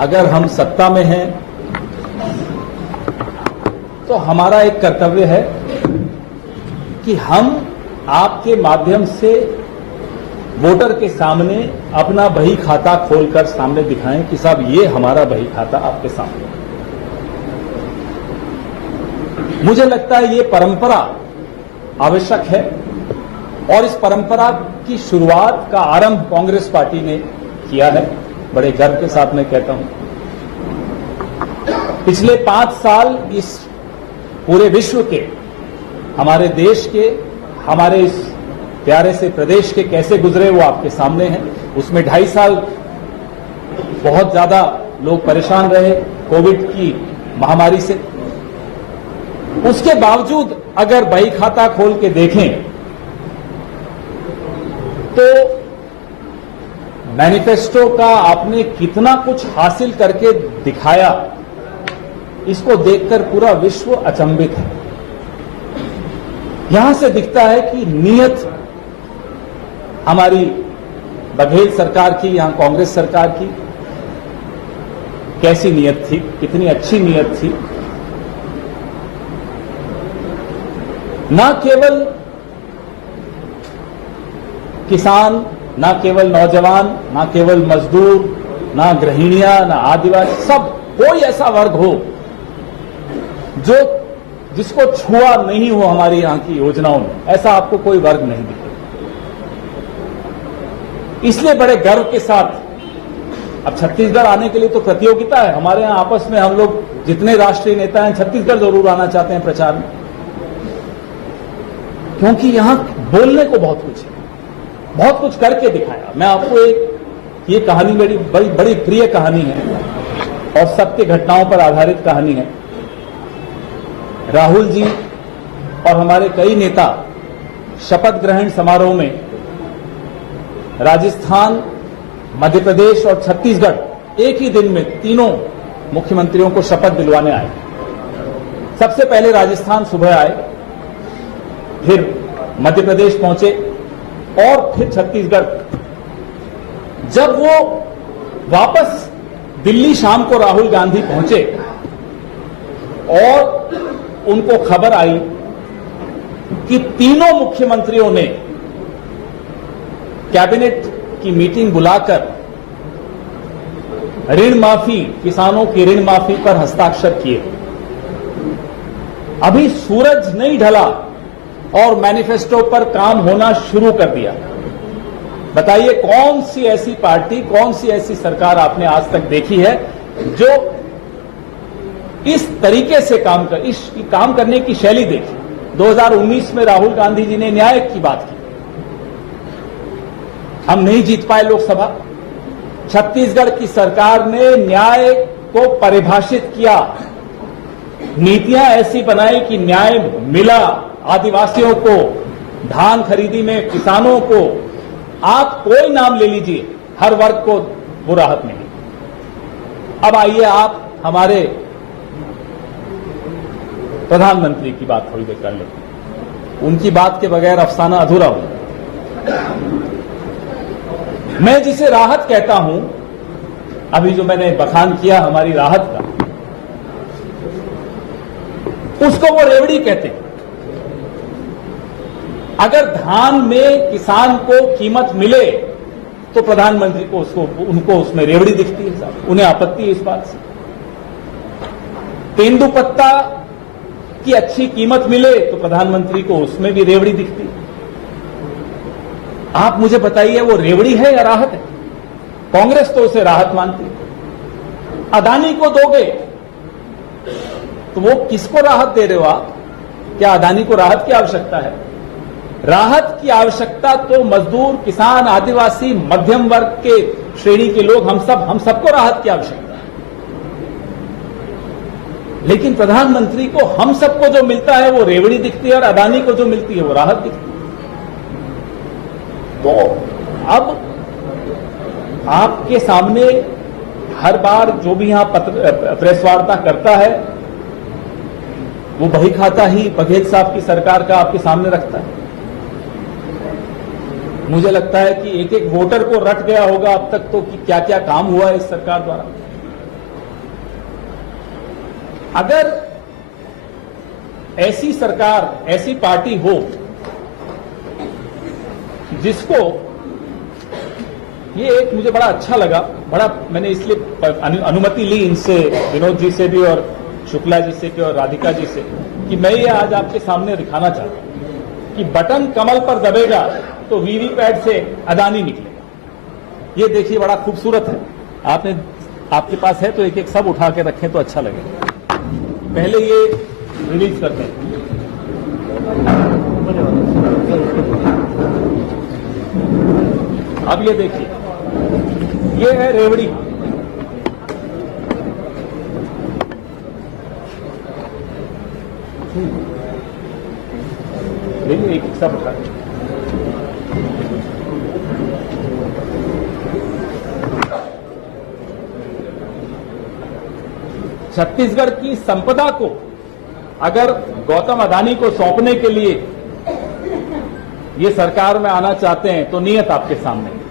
अगर हम सत्ता में हैं तो हमारा एक कर्तव्य है कि हम आपके माध्यम से वोटर के सामने अपना बही खाता खोलकर सामने दिखाएं कि साहब ये हमारा बही खाता आपके सामने। मुझे लगता है ये परंपरा आवश्यक है और इस परंपरा की शुरुआत का आरंभ कांग्रेस पार्टी ने किया है। बड़े गर्व के साथ मैं कहता हूं, पिछले 5 साल इस पूरे विश्व के, हमारे देश के, हमारे इस प्यारे से प्रदेश के कैसे गुजरे वो आपके सामने हैं। उसमें 2.5 साल बहुत ज्यादा लोग परेशान रहे कोविड की महामारी से। उसके बावजूद अगर बही खाता खोल के देखें तो मैनिफेस्टो का आपने कितना कुछ हासिल करके दिखाया, इसको देखकर पूरा विश्व अचंभित है। यहां से दिखता है कि नीयत हमारी बघेल सरकार की, यहां कांग्रेस सरकार की कैसी नीयत थी, कितनी अच्छी नीयत थी। न केवल किसान, न केवल नौजवान, न केवल मजदूर, न गृहिणियां, न आदिवासी, सब कोई ऐसा वर्ग हो जो जिसको छुआ नहीं हो हमारी यहां की योजनाओं में, ऐसा आपको कोई वर्ग नहीं दिखेगा। इसलिए बड़े गर्व के साथ अब छत्तीसगढ़ आने के लिए तो प्रतियोगिता है हमारे यहां आपस में। हम लोग जितने राष्ट्रीय नेता हैं छत्तीसगढ़ जरूर आना चाहते हैं प्रचार में, क्योंकि यहां बोलने को बहुत कुछ है, बहुत कुछ करके दिखाया। मैं आपको एक ये कहानी मेरी बड़ी प्रिय कहानी है और सत्य घटनाओं पर आधारित कहानी है। राहुल जी और हमारे कई नेता शपथ ग्रहण समारोह में राजस्थान, मध्य प्रदेश और छत्तीसगढ़ एक ही दिन में तीनों मुख्यमंत्रियों को शपथ दिलवाने आए। सबसे पहले राजस्थान सुबह आए, फिर मध्य प्रदेश पहुंचे और फिर छत्तीसगढ़। जब वो वापस दिल्ली शाम को राहुल गांधी पहुंचे और उनको खबर आई कि तीनों मुख्यमंत्रियों ने कैबिनेट की मीटिंग बुलाकर ऋण माफी, किसानों की ऋण माफी पर हस्ताक्षर किए। अभी सूरज नहीं ढला और मैनिफेस्टो पर काम होना शुरू कर दिया। बताइए कौन सी ऐसी पार्टी, कौन सी ऐसी सरकार आपने आज तक देखी है जो इस तरीके से काम करने की शैली देखी। 2019 में राहुल गांधी जी ने न्याय की बात की, हम नहीं जीत पाए लोकसभा। छत्तीसगढ़ की सरकार ने न्याय को परिभाषित किया, नीतियां ऐसी बनाई कि न्याय मिला आदिवासियों को, धान खरीदी में किसानों को। आप कोई नाम ले लीजिए, हर वर्ग को वो राहत मिली। अब आइए आप हमारे प्रधानमंत्री की बात थोड़ी देर कर लेते। उनकी बात के बगैर अफसाना अधूरा हो। मैं जिसे राहत कहता हूं, अभी जो मैंने बखान किया हमारी राहत का, उसको वो रेवड़ी कहते हैं। अगर धान में किसान को कीमत मिले तो प्रधानमंत्री को उनको उसमें रेवड़ी दिखती है साहब, उन्हें आपत्ति है इस बात से। तेंदुपत्ता की अच्छी कीमत मिले तो प्रधानमंत्री को उसमें भी रेवड़ी दिखती है। आप मुझे बताइए वो रेवड़ी है या राहत है? कांग्रेस तो उसे राहत मानती है। अदानी को दोगे तो वो किसको राहत दे रहे हो आप? क्या अदानी को राहत की आवश्यकता है? राहत की आवश्यकता तो मजदूर, किसान, आदिवासी, मध्यम वर्ग के श्रेणी के लोग, हम सबको राहत की आवश्यकता है। लेकिन प्रधानमंत्री को हम सबको जो मिलता है वो रेवड़ी दिखती है और अदानी को जो मिलती है वो राहत दिखती है। तो अब आपके सामने हर बार जो भी यहां प्रेस वार्ता करता है वो बही खाता ही बघेल साहब की सरकार का आपके सामने रखता है। मुझे लगता है कि एक एक वोटर को रट गया होगा अब तक तो कि क्या क्या काम हुआ है इस सरकार द्वारा। अगर ऐसी सरकार, ऐसी पार्टी हो जिसको, ये एक मुझे बड़ा अच्छा लगा, बड़ा मैंने इसलिए अनुमति ली इनसे, विनोद जी से भी और शुक्ला जी से भी और राधिका जी से, कि मैं ये आज आपके सामने दिखाना चाहता हूं कि बटन कमल पर दबेगा तो वीवीपैट से अदानी निकलेगा। ये देखिए बड़ा खूबसूरत है, आपके पास है तो एक एक सब उठा के रखें तो अच्छा लगेगा। पहले ये रिलीज करते हैं। अब ये देखिए, ये है रेवड़ी। देखिए एक सब उठा, छत्तीसगढ़ की संपदा को अगर गौतम अदानी को सौंपने के लिए ये सरकार में आना चाहते हैं तो नियत आपके सामने है।